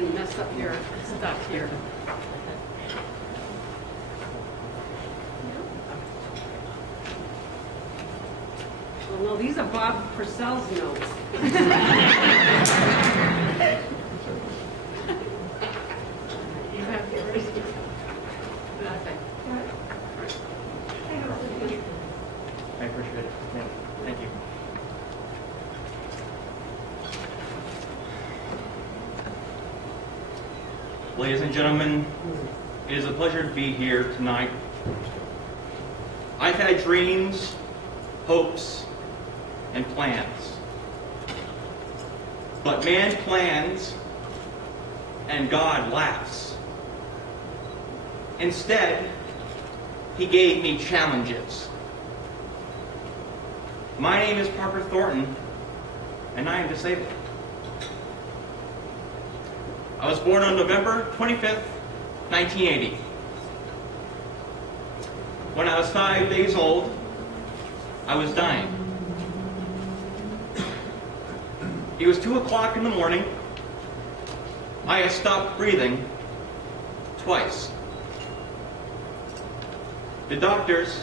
and mess up your stuff here. Well, no, these are Bob Purcell's notes. You have yours. I appreciate it. Yeah. Thank you. Ladies and gentlemen, it is a pleasure to be here tonight. I've had dreams, hopes, and plans. But man plans and God laughs. Instead, he gave me challenges. My name is Parker Thornton, and I am disabled. I was born on November 25th, 1980. When I was 5 days old, I was dying. It was 2 o'clock in the morning. I had stopped breathing twice. The doctors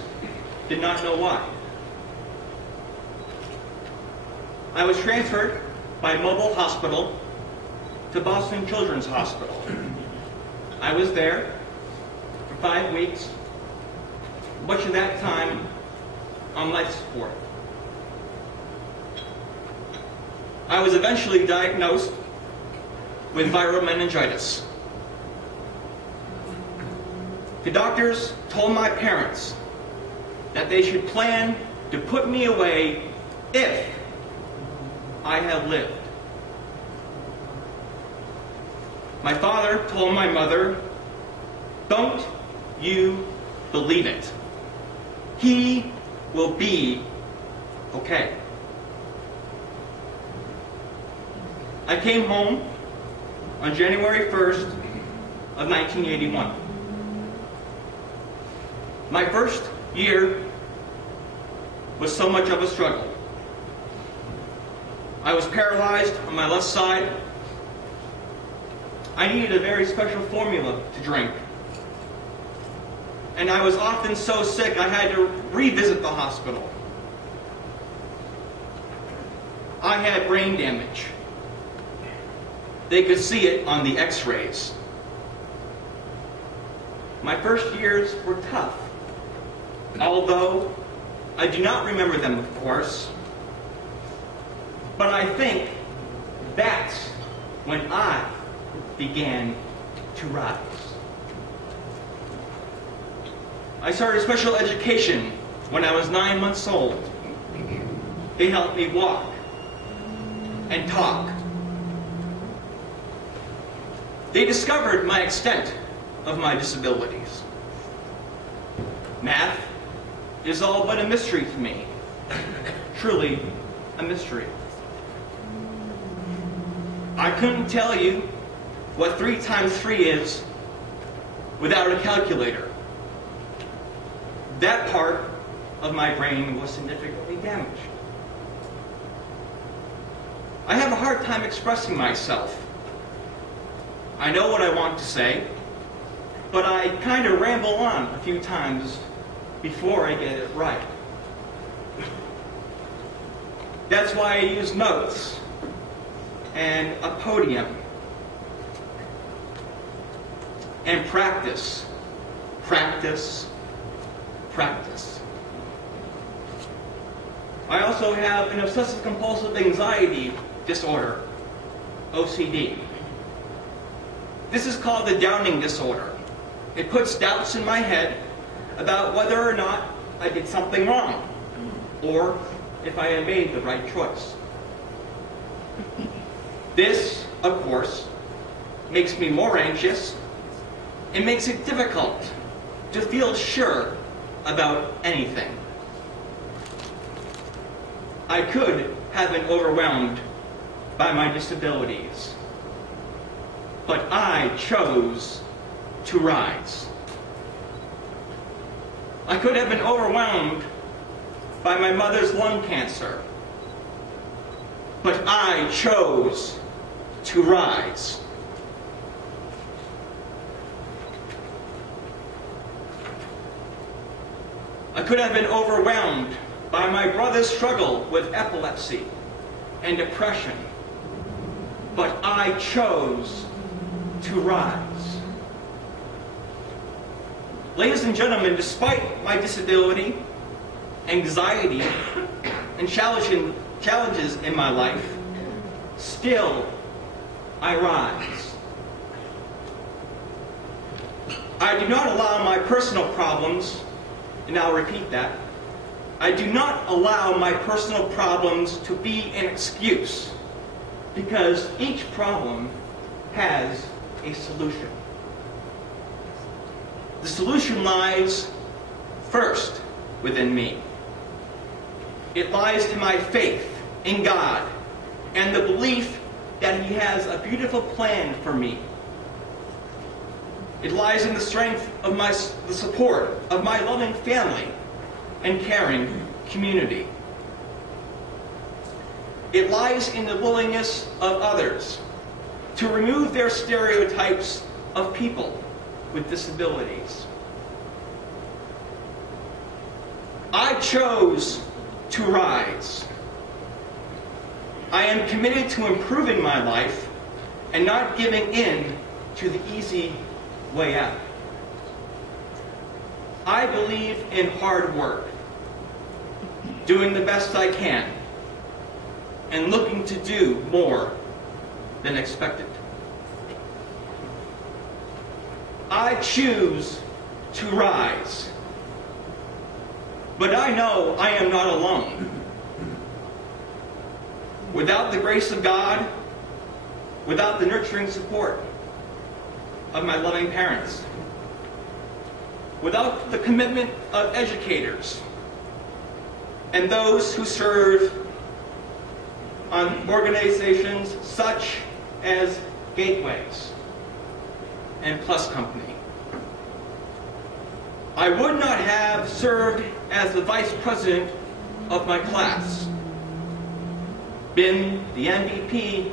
did not know why. I was transferred by mobile hospital to Boston Children's Hospital. I was there for 5 weeks, much of that time on life support. I was eventually diagnosed with viral meningitis. The doctors told my parents that they should plan to put me away if I had lived. My father told my mother, "Don't you believe it. He will be okay." I came home on January 1st of 1981. My first year was so much of a struggle. I was paralyzed on my left side. I needed a very special formula to drink. And I was often so sick I had to revisit the hospital. I had brain damage. They could see it on the x-rays. My first years were tough, although I do not remember them, of course. But I think that's when I began to rise. I started special education when I was 9 months old. They helped me walk and talk. They discovered my extent of my disabilities. Math is all but a mystery to me. Truly a mystery. I couldn't tell you what 3 times 3 is without a calculator. That part of my brain was significantly damaged. I have a hard time expressing myself. I know what I want to say, but I kind of ramble on a few times before I get it right. That's why I use notes and a podium and practice, practice, practice. I also have an obsessive-compulsive anxiety disorder, OCD. This is called the Downing disorder. It puts doubts in my head about whether or not I did something wrong, or if I had made the right choice. This, of course, makes me more anxious. It makes it difficult to feel sure about anything. I could have been overwhelmed by my disabilities, but I chose to rise. I could have been overwhelmed by my mother's lung cancer, but I chose to rise. I could have been overwhelmed by my brother's struggle with epilepsy and depression, but I chose to rise. Ladies and gentlemen, despite my disability, anxiety, and challenges in my life, still I rise. I do not allow my personal problems, and I'll repeat that, I do not allow my personal problems to be an excuse, because each problem has a solution. The solution lies first within me. It lies in my faith in God and the belief that He has a beautiful plan for me. It lies in the strength of the support of my loving family and caring community. It lies in the willingness of others to remove their stereotypes of people with disabilities. I chose to rise. I am committed to improving my life and not giving in to the easy way out. I believe in hard work, doing the best I can, and looking to do more than expected. I choose to rise, but I know I am not alone. Without the grace of God, without the nurturing support of my loving parents, without the commitment of educators and those who serve on organizations such as Gateways and Plus Company, I would not have served as the vice president of my class, been the MVP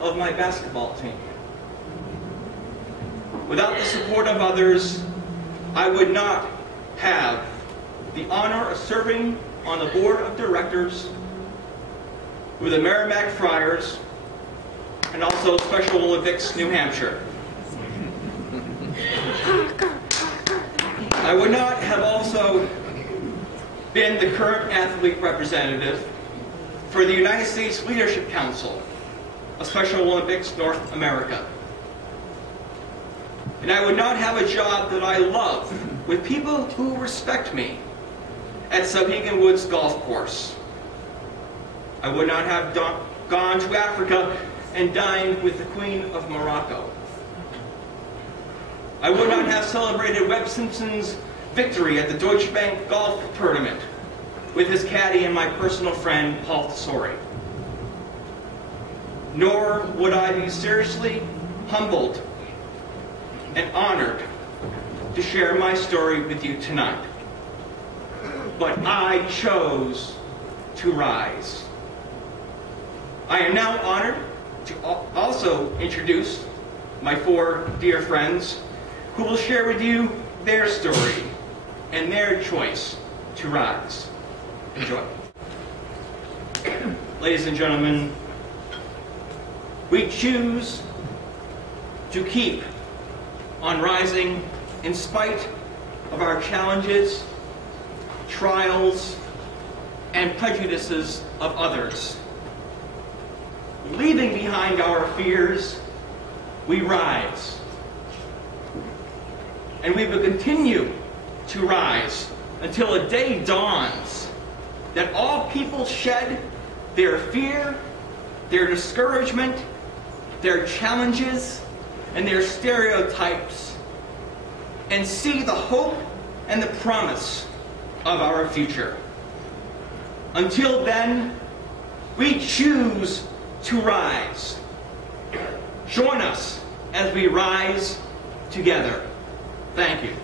of my basketball team. Without the support of others, I would not have the honor of serving on the board of directors with the Merrimack Friars and also Special Olympics New Hampshire. I would not have also been the current athlete representative for the United States Leadership Council of Special Olympics North America. And I would not have a job that I love with people who respect me at Sauhegan Woods Golf Course. I would not have gone to Africa and dined with the Queen of Morocco. I would not have celebrated Webb Simpson's victory at the Deutsche Bank Golf Tournament with his caddy and my personal friend, Paul Tesori. Nor would I be seriously humbled and honored to share my story with you tonight. But I chose to rise. I am now honored to also introduce my four dear friends who will share with you their story and their choice to rise. Enjoy. Ladies and gentlemen, we choose to keep on rising in spite of our challenges, trials, and prejudices of others. Leaving behind our fears, we rise. And we will continue to rise until a day dawns that all people shed their fear, their discouragement, their challenges, and their stereotypes, and see the hope and the promise of our future. Until then, we choose to rise. Join us as we rise together. Thank you.